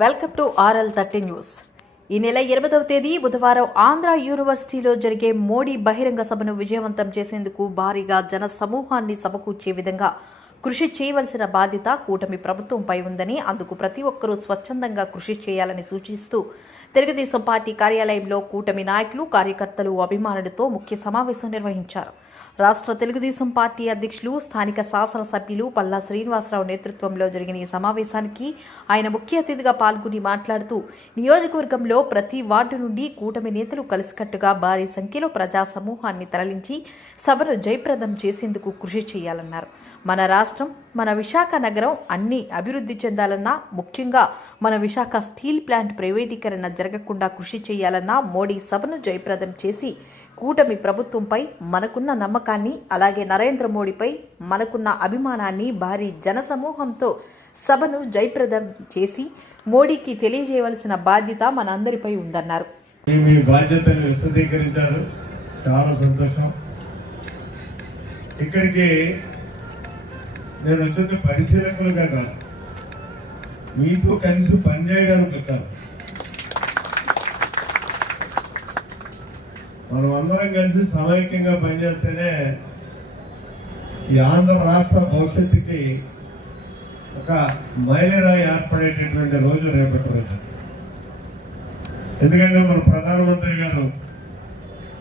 Welcome to RL thirty news. ఈ నెల ఎనిమిదవ తేదీ బుధవారం ఆంధ్ర యూనివర్సిటీలో జరిగే మోడీ బహిరంగ సభను విజయవంతం చేసేందుకు భారీగా జన సమూహాన్ని సమకూర్చే విధంగా కృషి చేయవలసిన బాధ్యత కూటమి ప్రభుత్వంపై ఉందని అందుకు ప్రతి ఒక్కరూ స్వచ్ఛందంగా కృషి చేయాలని సూచిస్తూ తెలుగుదేశం పార్టీ కార్యాలయంలో కూటమి నాయకులు కార్యకర్తలు అభిమానులతో ముఖ్య సమావేశం నిర్వహించారు. రాష్ట్ర తెలుగుదేశం పార్టీ అధ్యక్షులు స్థానిక శాసనసభ్యులు పల్లా శ్రీనివాసరావు నేతృత్వంలో జరిగిన ఈ సమావేశానికి ఆయన ముఖ్య అతిథిగా పాల్గొని మాట్లాడుతూ నియోజకవర్గంలో ప్రతి వార్డు నుండి కూటమి నేతలు కలిసికట్టుగా భారీ సంఖ్యలో ప్రజా సమూహాన్ని తరలించి సభను జయప్రదం చేసేందుకు కృషి చేయాలన్నారు. మన రాష్ట్రం మన విశాఖ నగరం అన్ని అభివృద్ధి చెందాలన్నా ముఖ్యంగా మన విశాఖ స్టీల్ ప్లాంట్ ప్రైవేటీకరణ జరగకుండా కృషి చేయాలన్నా మోడీ సభను జయప్రదం చేసి కూటమి ప్రభుత్వంపై మనకున్న నమ్మకాన్ని అలాగే నరేంద్ర మోడీపై మనకున్న అభిమానాన్ని భారీ జనసమూహంతో సభను జయప్రదం చేసి మోడీకి తెలియజేయవలసిన బాధ్యత మనందరిపై ఉందన్నారు. మీ బాధ్యతను విశదీకరించారు. చాలా సంతోషం. ఇక్కడికి నేను వచ్చింది పరిశీలకులుగా కాదు. మీతో కలిసి పనిచేయడానికి వచ్చాను. మనం అందరం కలిసి సమైక్యంగా పనిచేస్తేనే ఈ ఆంధ్ర రాష్ట్ర భవిష్యత్తుకి ఒక మైలురాయి ఏర్పడేటటువంటి రోజు రేపటి రోజు. ఎందుకంటే మన ప్రధానమంత్రి గారు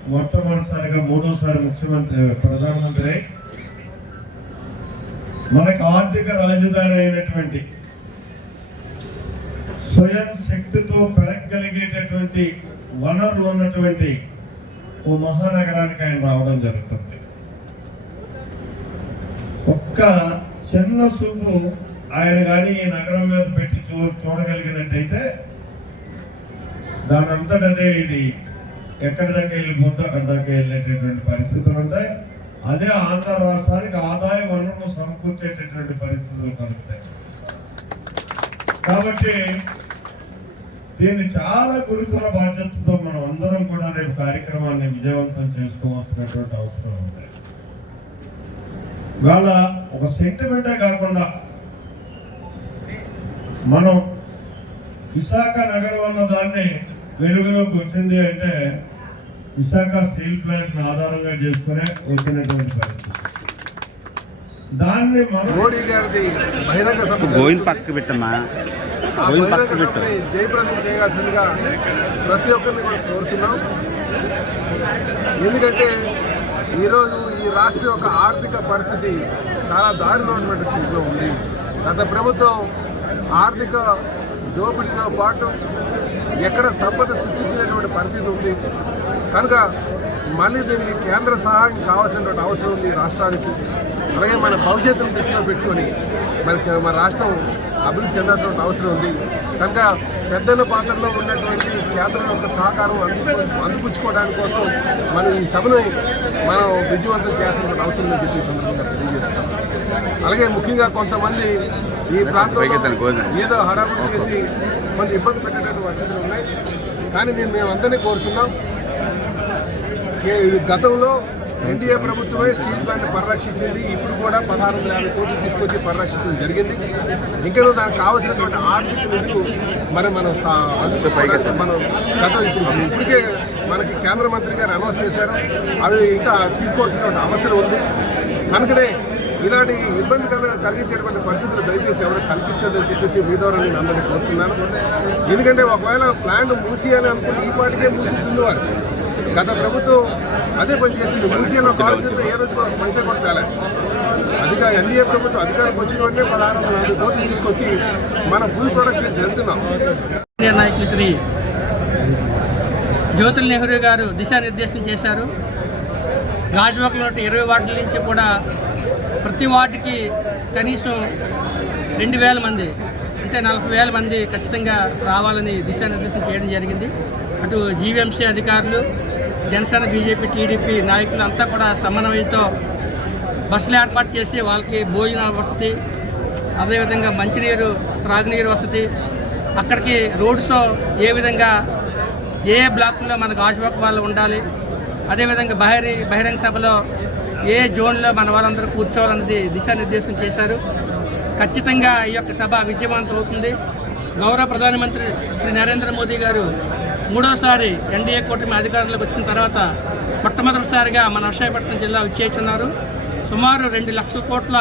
మొట్టమొదటిసారిగా మూడోసారి ముఖ్యమంత్రి ప్రధానమంత్రి మనకు ఆర్థిక రాజధాని అయినటువంటి స్వయం శక్తితో పెరగలిగేటటువంటి వనరులు ఉన్నటువంటి ఓ మహానగరానికి ఆయన రావడం జరుగుతుంది. ఒక్క చిన్న సూపు ఆయన కానీ ఈ నగరం మీద పెట్టి చూ చూడగలిగినట్టయితే దాని అంతటదే ఇది ఎక్కడి దాకా వెళ్ళిపోతే అక్కడి దాకా వెళ్ళేటటువంటి పరిస్థితులు ఉంటాయి. అదే ఆంధ్ర రాష్ట్రానికి ఆదాయ వనరులు సమకూర్చేటటువంటి పరిస్థితులు కలుగుతాయి. కాబట్టి దీన్ని చాలా గురుతర బాధ్యతతో మనం అందరం కూడా రేపు కార్యక్రమాన్ని విజయవంతం చేసుకోవాల్సినటువంటి అవసరం ఉంది. ఇవాళ ఒక సెంటిమెంటే కాకుండా మనం విశాఖ నగరం అన్న దాన్ని వెలుగులోకి వచ్చింది అంటే విశాఖ స్టీల్ ప్లాంట్ ఆధారంగా చేసుకునే వచ్చినటువంటి పరిస్థితి. దాన్ని మనం మోడీ గారిది బహిరంగ సభ. గోవింద్ పక్కకు పెట్టమ్మా. జయప్రదం చేయాల్సిందిగా ప్రతి ఒక్కరిని కూడా కోరుతున్నాం ఎందుకంటే ఈరోజు ఈ రాష్ట్రం యొక్క ఆర్థిక పరిస్థితి చాలా దారుణమైనటువంటి స్థితిలో ఉంది. గత ప్రభుత్వం ఆర్థిక దోపిడీతో పాటు ఎక్కడ సంపద సృష్టించినటువంటి పరిస్థితి ఉంది. కనుక మళ్ళీ దీనికి కేంద్ర సహాయం కావాల్సినటువంటి అవసరం ఉంది రాష్ట్రానికి. అలాగే మన భవిష్యత్తును దృష్టిలో పెట్టుకొని మనకి మన రాష్ట్రం అభివృద్ధి చెందాల్సిన అవసరం ఉంది. కనుక పెద్దల పాత్రలో ఉన్నటువంటి కేంద్రం యొక్క సహకారం అందిపు అందిపుచ్చుకోవడానికి కోసం మనం ఈ సభను మనం విజయవంతం చేయాల్సిన అవసరం ఉందని చెప్పి ఈ సందర్భంగా తెలియజేస్తాం అలాగే ముఖ్యంగా కొంతమంది ఈ ప్రాంతంలో ఏదో హడావుడి చేసి కొంత ఇబ్బంది పెట్టేటువంటి పరిస్థితులు ఉన్నాయి. కానీ మేము మేమందరినీ కోరుతున్నాం. గతంలో ఎన్డీఏ ప్రభుత్వమే స్టీల్ ప్లాంట్ పరిరక్షించింది. ఇప్పుడు కూడా పదహారు వందల యాభై కోట్లు తీసుకొచ్చి పరిరక్షించడం జరిగింది. ఇంకా దానికి కావాల్సినటువంటి ఆర్థిక నిధులు మరి మనం సా- మనం గత ఇప్పుడు ఇప్పటికే మనకి కేంద్ర మంత్రి గారు అనౌన్స్ చేశారు. అవి ఇంకా తీసుకోవాల్సినటువంటి అవసరం ఉంది. కనుకనే ఇలాంటి ఇబ్బంది కల కలిగించేటువంటి పరిస్థితులు దయచేసి ఎవరు కల్పించదని చెప్పేసి మీ ద్వారా నేను అందరినీ కోరుతున్నాను. ఎందుకంటే ఒకవేళ ప్లాంట్ మూసేయాలి అనుకుంటే ఈ పాటికే మూసేసింది వారు. గత ప్రభుత్వం అదే పని చేసింది. మూసేయాలి ఒక ఏ రోజు కూడా ఒక పైసా కూడా తేలేదు. అధిక ఎన్డీఏ ప్రభుత్వం అధికారికి వచ్చిన వెంటనే పదహారు వందల నలభై కోట్లు తీసుకొచ్చి మన ఫుల్ ప్రొడక్షన్ వెళ్తున్నాం నాయకులు శ్రీ జ్యోతుల్ నెహ్రూ గారు దిశానిర్దేశం చేశారు. గాజువాకలో ఇరవై వార్డుల నుంచి కూడా ప్రతి వార్డుకి కనీసం రెండు వేల మంది అంటే నలభై వేల మంది ఖచ్చితంగా రావాలని దిశానిర్దేశం చేయడం జరిగింది. అటు జీవీఎంసీ అధికారులు జనసేన బీజేపీ టీడీపీ నాయకులు అంతా కూడా సమన్వయంతో బస్సులు ఏర్పాటు చేసి వాళ్ళకి భోజన వసతి అదేవిధంగా మంచినీరు త్రాగునీరు వసతి అక్కడికి రోడ్ షో ఏ విధంగా ఏ బ్లాకుల్లో మనకు గాజువాక వాళ్ళు ఉండాలి అదేవిధంగా బహిరీ బహిరంగ సభలో ఏ జోన్లో మన వాళ్ళందరూ కూర్చోవాలన్నది దిశానిర్దేశం చేశారు. ఖచ్చితంగా ఈ యొక్క సభ విజయవంతం అవుతుంది. గౌరవ ప్రధానమంత్రి శ్రీ నరేంద్ర మోదీ గారు మూడోసారి ఎన్డీఏ కూటమి అధికారంలోకి వచ్చిన తర్వాత మొట్టమొదటిసారిగా మన విశాఖపట్నం జిల్లా విచ్చేస్తున్నారు. సుమారు రెండు లక్షల కోట్ల